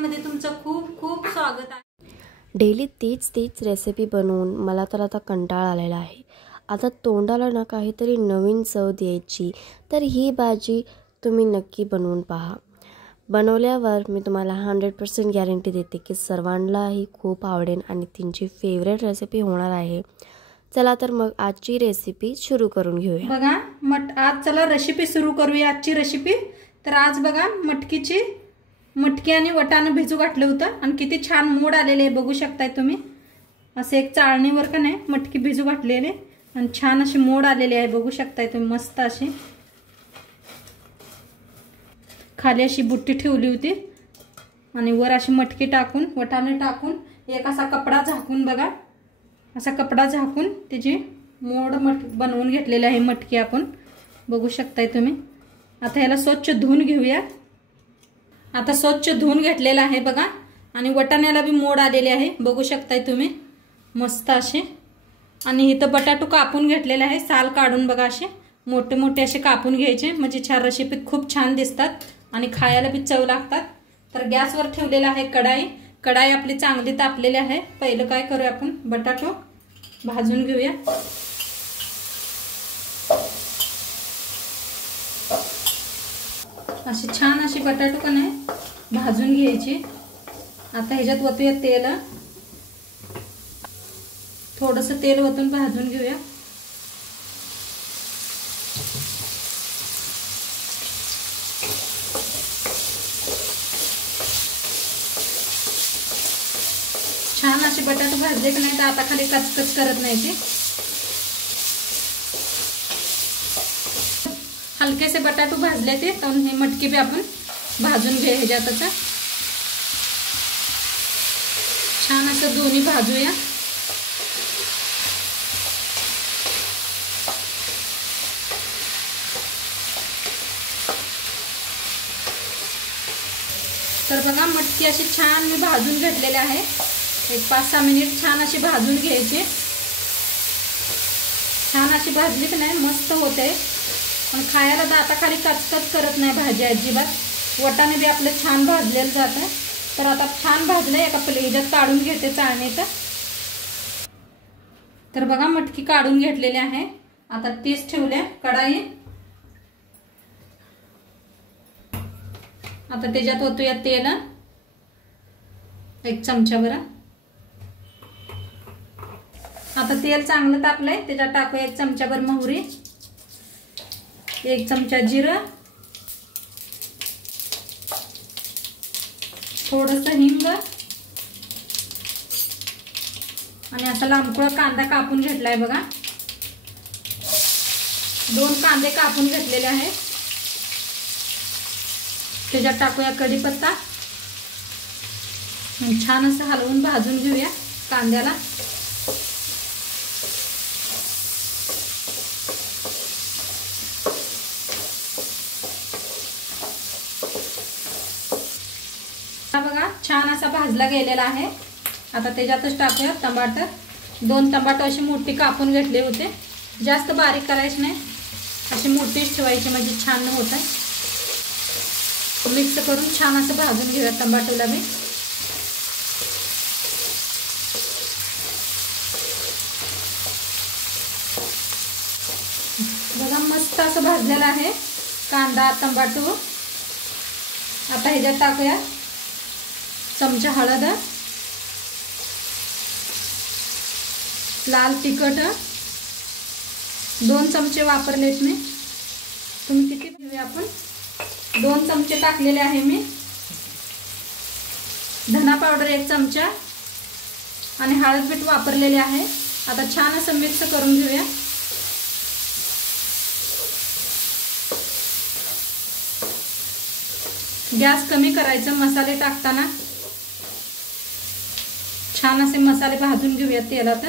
चॅनलमध्ये तुमचं खूप खूप स्वागत आहे। डेली तीच रेसिपी बनवून मला तर आता कंटाळा आलेला आहे। आता तोंडाला ना काहीतरी नवीन चव द्यायची, तर ही भाजी तुम्ही नक्की बनवून पहा। बनवल्यावर मी तुम्हाला 100% गॅरंटी देते की सर्वांनाही खूप आवडेल आणि त्यांची फेवरेट रेसिपी होणार आहे। चला तर मग आजची रेसिपी सुरू करून घेऊया। बघा आज चला रेसिपी सुरू करूया। आजची रेसिपी तर आज बघा मटकी आणि वटाणं भिजू घातलं होतं आणि किती छान मोड आलेले बघू शकताय तुम्ही। असे एक चाळणीवर का नाही मटकी भिजू घातलेले आणि छान अशी मोड आलेली आहे बघू शकताय तुम्ही। मस्त अशी खाली अशी बुट्टी ठेवली होती आणि वर अशी मटकी टाकून वटाणे टाकून एक असा कपडा झाकून बघा, असा कपडा झाकून त्याची मोड बनवून घेतलेली आहे मटकी आपण बघू शकताय तुम्ही। आता याला स्वच्छ धुवून घेऊया। आता स्वच्छ धुवून घेतलेला आहे बघा आणि वटाण्याला बी मोड आलेले आहे बघू शकताय तुम्ही मस्त असे। आणि इथं बटाटू कापून घेतलेले आहे, साल काढून बघा असे मोठे मोठे असे कापून घ्यायचे म्हणजे छान रेसिपीत खूप छान दिसतात आणि खायला बी चव लागतात। तर गॅसवर ठेवलेला आहे कढाई आपली चांगली तापलेली आहे। पहिलं काय करूया आपण बटाटो भाजून घेऊया। अशी छान अशी बटाटो का नाही भाजून घ्यायची। आता ह्याच्यात वतूया तेल, थोडंसं तेल वतून भाजून घेऊया। छान असे बटाटे भाजले की नाही तर आता खाली कचकच करत नाही ते। हलकेसे बटाटू भाजले ते तर हे मटकी भी आपण भाजून घे ह्याच्यात छान असं दोन्ही भाजूया। तर बघा मटकी अशी छान मी भाजून घेतलेली आहे। एक 5-6 मिनिट छान अशी भाजून घ्यायची। छान अशी भाजली की नाही मस्त होते पण खायला दाताखाली कचकच करत नाही भाजी अजिबात। वटाणे बी आपले छान भाजलेलं जातं। तर आता छान भाजले एका प्लेटात काढून घेते चाळणीत। तर बघा मटकी काढून घेतलेली आहे। आता तीच ठेवले कढाई। आता त्याच्यात ओतूया तेल 1 चमचाभर। आता तेल चांगलं तापलंय त्याच्यात टाकूया 1 चमचाभर मोहरी, 1 चमचा जिरं, थोडंसं हिंग आणि असा लांबकुळा कांदा कापून घेतलाय बघा। 2 कांदे कापून घेतलेले आहेत। त्याच्यात टाकूया कढीपत्ता आणि छान असं हलवून भाजून घेऊया कांद्याला। बघा छान असा भाजला गेलेला आहे। आता त्याच्यातच टाकूया टमाटर। 2 टमाटर अशी मोठी कापून घेतले होते, जास्त बारीक करायचे नाही, अशी मोठीच ठेवायची म्हणजे छान होत आहे। मिक्स करून छान असं भाजून घेऊया टमाटोला मी। बघा मस्त असं भाजलेलं आहे कांदा टमाटो। आता ह्याच्यात टाकूया चमचा हळद, लाल तिखट 2 चमचे वापरलेत मी, तुम्ही किती घेऊया आपण 2 चमचे टाकलेले आहे मी। धना पावडर 1 चमचा आणि हळद मीठ वापरलेले आहे। आता छान असं मिक्स करून घेऊया। गॅस कमी करायचा मसाले टाकताना। छान असे मसाले भाजून घेऊया तेलात।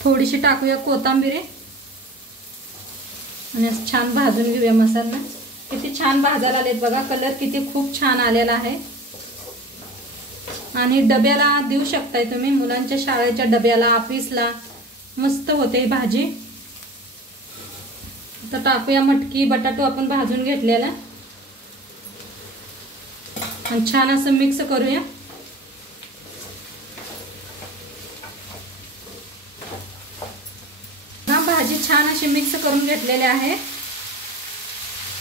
थोडीशी टाकूया कोथिंबीर आणि छान भाजून घेऊया मसाला। किती छान भाजायला आलेत बघा, कलर किती खूप छान आलेला आहे। आणि डब्याला देऊ शकताय तुम्ही, मुलांच्या शाळेच्या डब्याला ऑफिसला मस्त होते भाजी। तर टाकूया मटकी बटाटो आपण भाजून घेतलेला। आणि छान असं मिक्स करूया। भाजी छान अशी मिक्स करून घेतलेली आहे।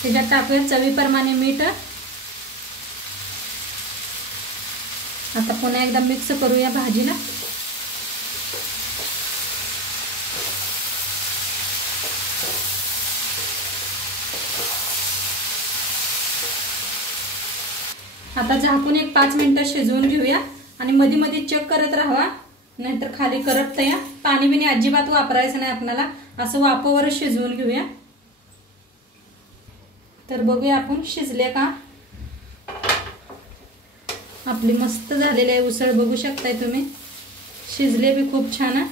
त्याच्यात टाकूया चवीप्रमाणे मीठ। आता पुन्हा एकदा मिक्स करूया भाजीला। आता झाकून एक 5 मिनिटं शिजवून घेऊया आणि मध्ये मध्ये चेक करत राहावा, नाहीतर खाली करपतंय। पाणी बिनी अजिबात वापरायचं नाही आपल्याला, असं वाफेवरच शिजवून घेऊया। तर बघूया आपण शिजले का। आपली मस्त झालेली आहे उसळ, बघू शकताय तुम्ही। शिजले बी खूप छान आहे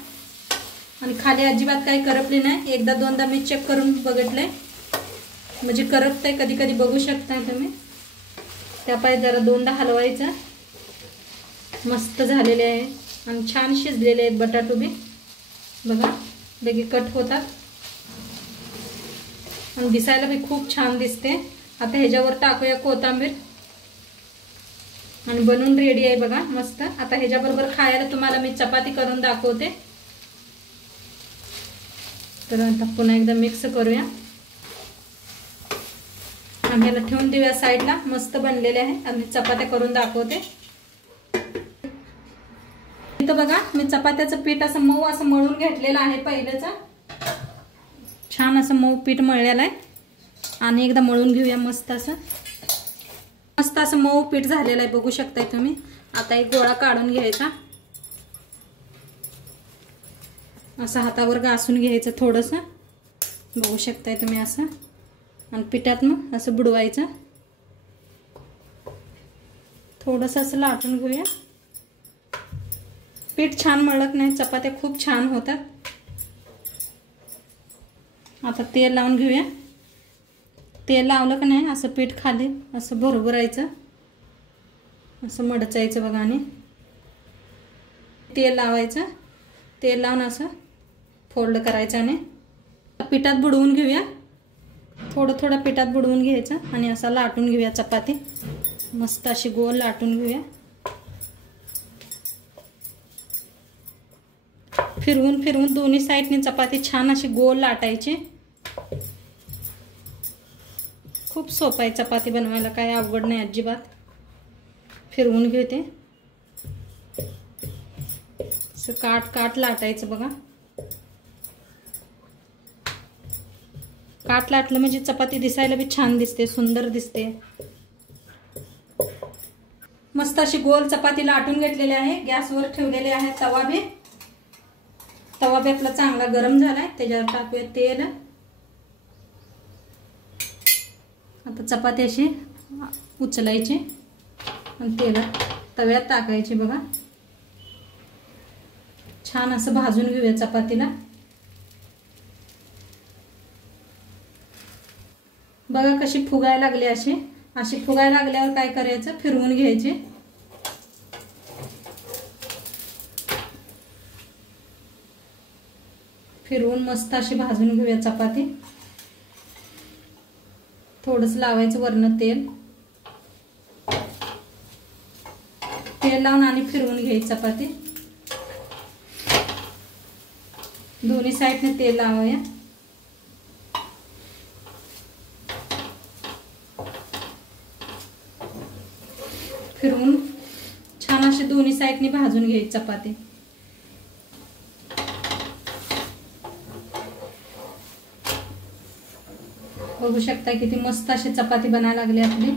आणि खाली अजिबात काही करपली नाही। एकदा दोनदा मी चेक करून बघितलंय, म्हणजे करपतंय कधी कधी, बघू शकताय तुम्ही। त्यापायी जरा दोनदा हलवायचं। मस्त झालेले आहे आणि छान शिजलेले आहेत बटाटो बी, बघा लगेच कट होतात आणि दिसायला बी खूप छान दिसते। आता ह्याच्यावर टाकूया कोथिंबीर आणि बनवून रेडी आहे बघा मस्त। आता ह्याच्याबरोबर खायला तुम्हाला मी चपाती करून दाखवते। तर आता पुन्हा एकदा मिक्स करूया आणि ह्याला ठेवून देऊया साईडला। मस्त बनलेले आहे आणि चपात्या करून दाखवते। इथं बघा मी चपात्याचं पीठ असं मऊ असं मळून घेतलेलं आहे पहिलेच। छान असं मऊ पीठ मळलेलं आहे आणि एकदा मळून घेऊया मस्त असं। मस्त असं मऊ पीठ झालेलं आहे, बघू शकताय तुम्ही। आता एक गोळा काढून घ्यायचा, असं हातावर घासून घ्यायचं थोडंसं, बघू शकताय तुम्ही असं। आणि पिठात मग असं बुडवायचं, थोडंसं असं लाटून घेऊया। पीठ छान मळत नाही, चपात्या खूप छान होतात। आता तेल लावून घेऊया। तेल लावलं का नाही असं पीठ खाली असं भरभरायचं, असं मडचायचं बघा आणि तेल लावायचं। तेल लावून असं फोल्ड करायचं आणि पिठात बुडवून घेऊया। थोडं थोडं पिठात बुडवून घ्यायचं आणि असं लाटून घेऊया चपाती। मस्त अशी गोल लाटून घेऊया। फिरवून फिरवून दोन्ही साईडने चपाती छान अशी गोल लाटायची। खूप सोपं आहे चपाती बनवायला, काही अवघड नाही अजिबात। फिरवून घेते, असं काट काट लाटायचं बघा। काट लाटलं म्हणजे चपाती दिसायला बी छान दिसते, सुंदर दिसते। मस्त अशी गोल चपाती लाटून घेतलेली आहे। गॅसवर ठेवलेले आहे तवा बी आपला चांगला गरम झालाय। त्याच्यावर टाकूया तेल। आता चपाती अशी उचलायची आणि तेलात तव्यात टाकायची बघा। छान असं भाजून घेऊया चपातीला। बघा कशी फुगायला लागली, अशी फुगायला लागल्यावर काय करायचं, फिरवून घ्यायची। फिरवून मस्त अशी भाजून घेऊया चपाती। थोडंसं लावायचं वरनं तेल लावून आणि फिरवून घ्यायची चपाती। दोन्ही साईडने तेल लावूया। फिरवून छान अशी दोन्ही साईडने भाजून घ्यायची चपाती। बघू शकता किती मस्त अशी चपाती बनायला लागली आपली।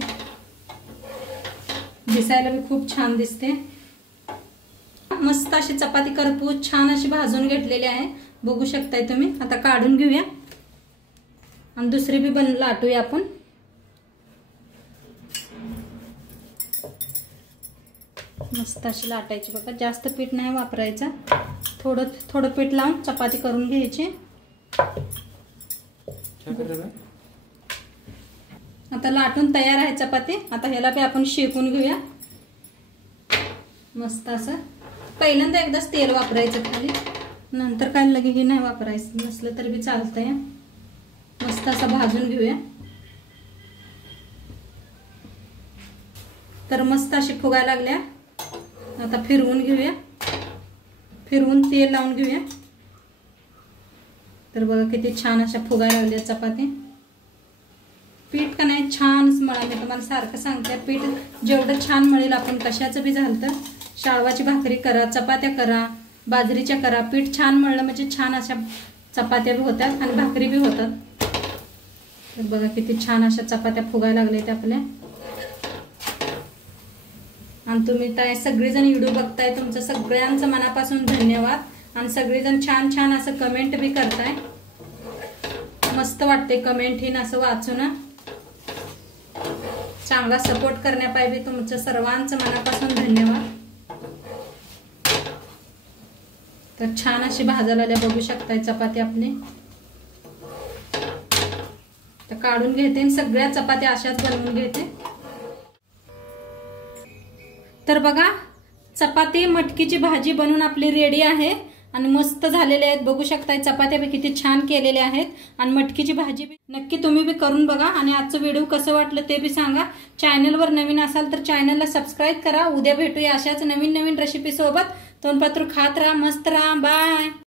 दिसायला भी खूप छान दिसते। मस्त अशी चपाती करपूस छान अशी भाजून घेतलेली आहे, बघू शकताय तुम्ही। आता काढून घेऊया आणि दुसरी भी लाटूया आपण। मस्त अशी लाटायची बघा, जास्त पीठ नाही वापरायचं, थोडं थोडं पीठ लावून चपाती करून घ्यायची। आता लाटून तयार आहे चपाती। आता ह्याला भी आपण शेकून घेऊया मस्त असं। पहिल्यांदा एकदाच तेल वापरायचं खाली, नंतर काय लगे हे नाही वापरायचं, नसलं तरी भी चालतंय। मस्त असं भाजून घेऊया। तर मस्त अशी फुगायला लागल्या. आता फिरवून घेऊया, फिरवून तेल लावून घेऊया. तर बघा किती छान अशा फुगायला लागल्या चपाती. पीठ का नाही छानच मळा. मी तुम्हाला सारखं सांगते, पीठ जेवढं छान मळेल आपण कशाचं बी झालं तर, शाळवाची भाकरी करा, चपात्या करा, बाजरीच्या करा, पीठ छान मळलं म्हणजे छान अशा चपात्या बी होतात आणि भाकरी बी होतात. तर बघा किती छान अशा चपात्या फुगायला लागल्या आपल्या. आणि तुम्ही काय सगळेजण व्हिडिओ बघताय, तुमचं सगळ्यांचं मनापासून धन्यवाद. आणि सगळेजण छान छान असं कमेंट बी करताय. मस्त वाटते कमेंट ही असं वाचून. चांगला सपोर्ट करण्यापायी तुमचं सर्वांचं मनापासून धन्यवाद. तर छान अशी भाजायला आल्या बघू शकताय चपाती आपली. तर काढून घेते, सगळ्या चपात्या अशाच बनवून घेते. तर बघा चपाती मटकीची भाजी बनवून आपली रेडी आहे आणि मस्त झालेले आहेत. बघू शकताय चपात्या बी किती छान केलेल्या आहेत आणि मटकीची भाजी बी नक्की तुम्ही बी करून बघा. आणि आजचं व्हिडिओ कसं वाटलं ते बी सांगा. चॅनलवर नवीन असाल तर चॅनलला सबस्क्राईब करा. उद्या भेटूया अशाच नवीन नवीन रेसिपी सोबत. तोंडपात्र खात राहा, मस्त राहा. बाय.